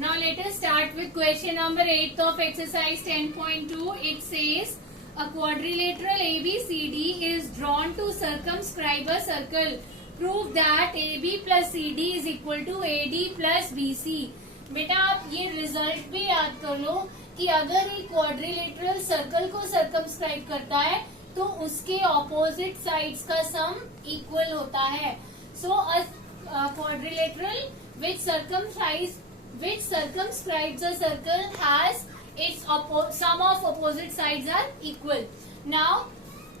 Now let us start with question number 8 of exercise 10.2. It says a quadrilateral ABCD is drawn to circumscribe a circle. Prove that AB plus CD is equal to AD plus BC. बेटा आप ये result भी याद कर लो कि अगर एक quadrilateral circle को सर्कमस्क्राइब करता है तो उसके ऑपोजिट साइड्स का सम इक्वल होता है. So a quadrilateral which circumscribes a circle has its sum of opposite sides are equal. Now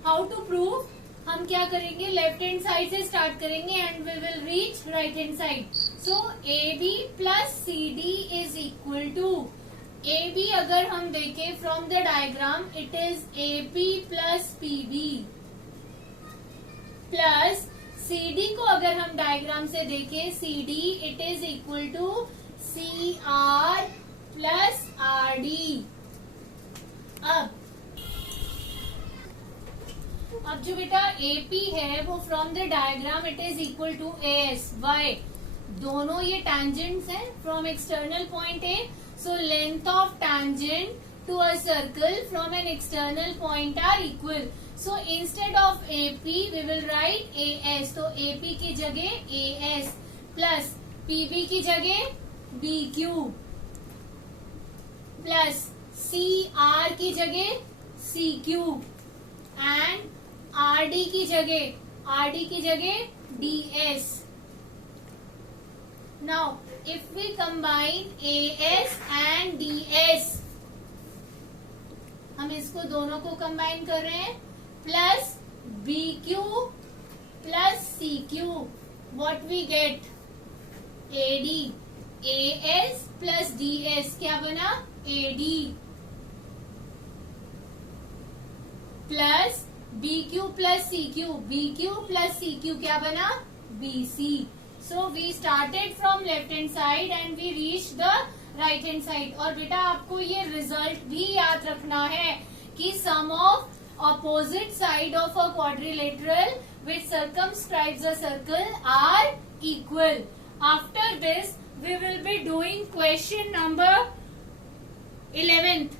how to prove? हम क्या करेंगे, लेफ्ट हैंड साइड से स्टार्ट करेंगे and we will reach right hand side. So AB plus CD is equal to, AB अगर हम देखें from the diagram it is AP plus PB plus CD को अगर हम डायग्राम से देखें CD it is equal to CR plus RD. अब जो बेटा AP है वो from the diagram it is equal to AS. Why? दोनों ये टैंजेंट्स हैं from external point A. So length of tangent to a circle from an external point are equal. So instead of AP we will write AS. तो AP की जगह AS plus PB की जगह BQ plus CR की जगह CQ and RD की जगह DS. Now if we combine AS and DS, हम इसको दोनों को कंबाइन कर रहे हैं, plus BQ plus CQ, what we get? AD. AS plus DS क्या बना? AD plus BQ plus CQ, BQ plus CQ क्या बना? BC. So we started from left hand side and we reached the right hand side. और बेटा आपको ये result भी याद रखना है कि sum of opposite side of a quadrilateral which circumscribes a circle are equal. After this we will be doing question number 11th.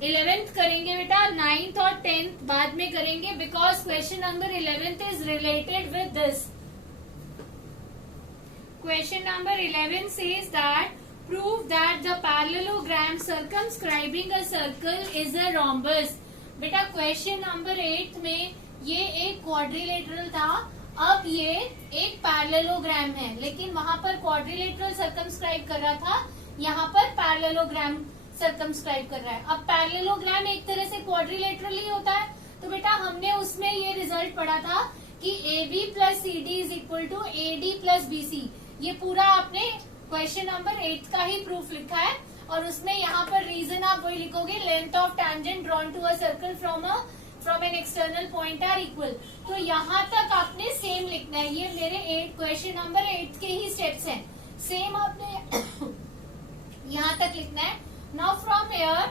11th करेंगे बेटा, 9th और 10th बाद में करेंगे because question number 11th is related with this. Question number 11 says that prove that the parallelogram circumscribing a circle is a rhombus. बेटा question number 8 में ये एक क्वाड्रिलेटरल था, अब ये एक पैरेललोग्राम है, लेकिन वहां पर क्वाड्रिलेटरल सर्कमस्क्राइब कर रहा था, यहाँ पर पैरेललोग्राम सर्कमस्क्राइब कर रहा है. अब पैरेललोग्राम एक तरह से क्वाड्रिलेटरल ही होता है, तो बेटा हमने उसमें ये रिजल्ट पढ़ा था कि AB plus CD is equal to AD plus BC. ये पूरा आपने क्वेश्चन नंबर 8 का ही प्रूफ लिखा है और उसमें यहाँ पर रीजन आप वही लिखोगे, length of tangent drawn to a circle from an external point are equal. तो यहाँ तक आपने सेम लिखना है. ये मेरे क्वेश्चन नंबर 8 के ही स्टेप्स हैं, सेम आपने यहाँ तक लिखना है. Now from here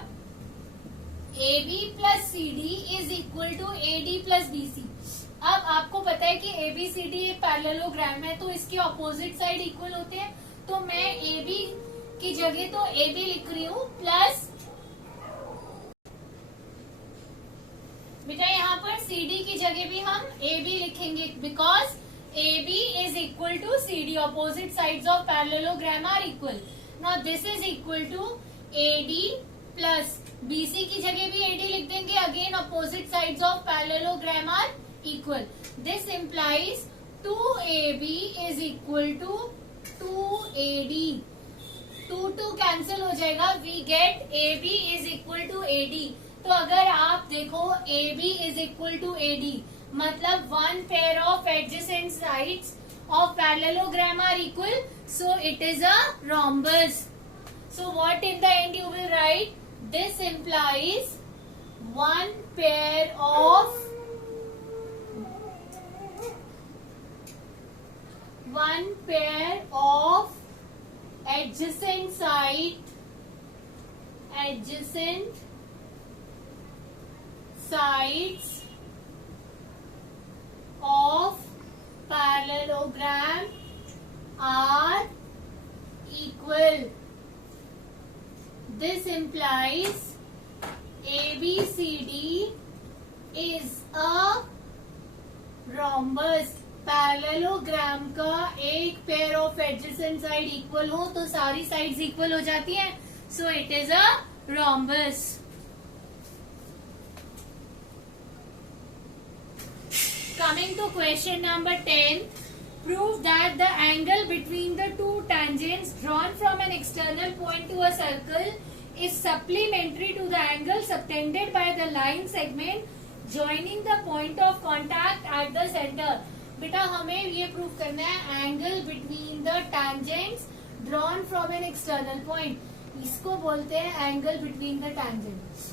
AB plus CD is equal to AD plus BC. अब आपको पता है कि ABCD एक पैरेललोग्राम है तो इसके ऑपोजिट साइड इक्वल होते हैं, तो मैं AB की जगह तो AB लिख रही हूँ प्लस बेटा यहाँ पर CD की जगह भी हम AB लिखेंगे because AB is equal to CD. Opposite sides of parallelogram are equal. Now this is equal to AD plus BC की जगह भी AD लिख देंगे. Again opposite sides of parallelogram are equal. This implies 2AB is equal to 2AD. 2 cancel हो जाएगा, we get AB is equal to AD. तो अगर आप देखो AB is equal to AD मतलब one pair of adjacent sides of parallelogram are equal, so it is a rhombus. So what in the end you will write? This implies one pair of adjacent sides of parallelogram are equal. This implies ABCD is a rhombus. Parallelogram का एक pair of adjacent side equal हो तो सारी sides equal हो जाती हैं, सो it is a rhombus. Coming to question number 10, prove that the angle between the two tangents drawn from an external point to a circle is supplementary to the angle subtended by the line segment joining the point of contact at the center. बेटा हमें ये prove करना है angle between the tangents drawn from an external point, इसको बोलते हैं angle between the tangents.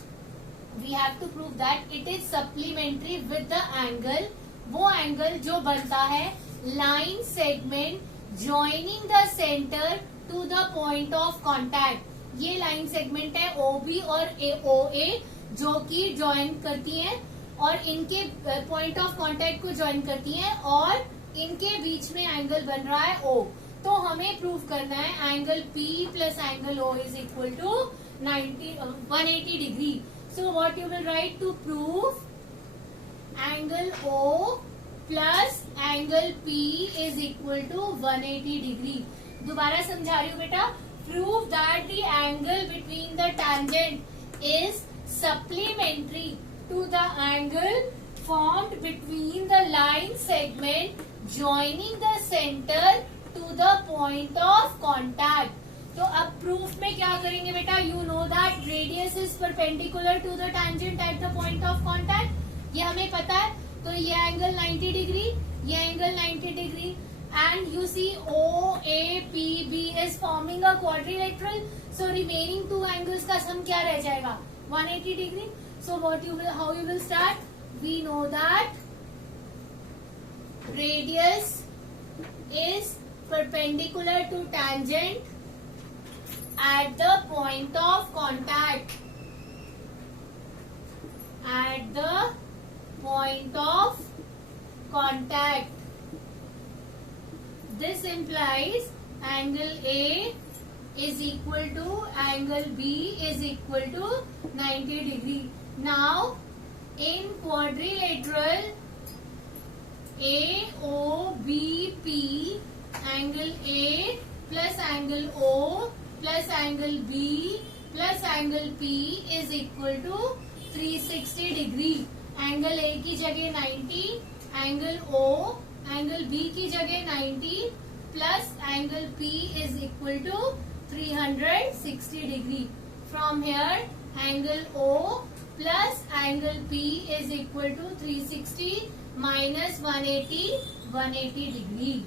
We have to prove that it is supplementary with the angle, वो angle जो बनता है line segment joining the centre to the point of contact. ये line segment है OB और OA जो कि ज्वाइन करती हैं और इनके पॉइंट ऑफ कांटेक्ट को ज्वाइन करती हैं और इनके बीच में एंगल बन रहा है O. तो हमें प्रूव करना है angle P plus angle O is equal to 180 degree. So what you will write to prove angle O plus angle P is equal to 180 degree. दोबारा समझा रही हूँ बेटा. Prove that the angle between the tangent is supplementary to the angle formed between the line segment joining the center to the point of contact. तो अब proof में क्या करेंगे बेटा. You know that radius is perpendicular to the tangent at the point of contact, ये हमें पता है. तो ये एंगल 90 डिग्री, ये angle 90 degree and you see OAPB is forming a quadrilateral, so remaining two angles का sum क्या रह जाएगा 180 degree. So what you will, how you will start? We know that radius is perpendicular to tangent at the point of contact. At the point of contact. This implies angle A is equal to angle B is equal to 90 degree. Now, in quadrilateral AOBP, angle A plus angle O plus angle B plus angle P is equal to 360 degree. Angle A की जगह 90, angle O, angle B की जगह 90 plus angle P is equal to 360 degree. From here, angle O plus angle P is equal to 360 minus 180 degree.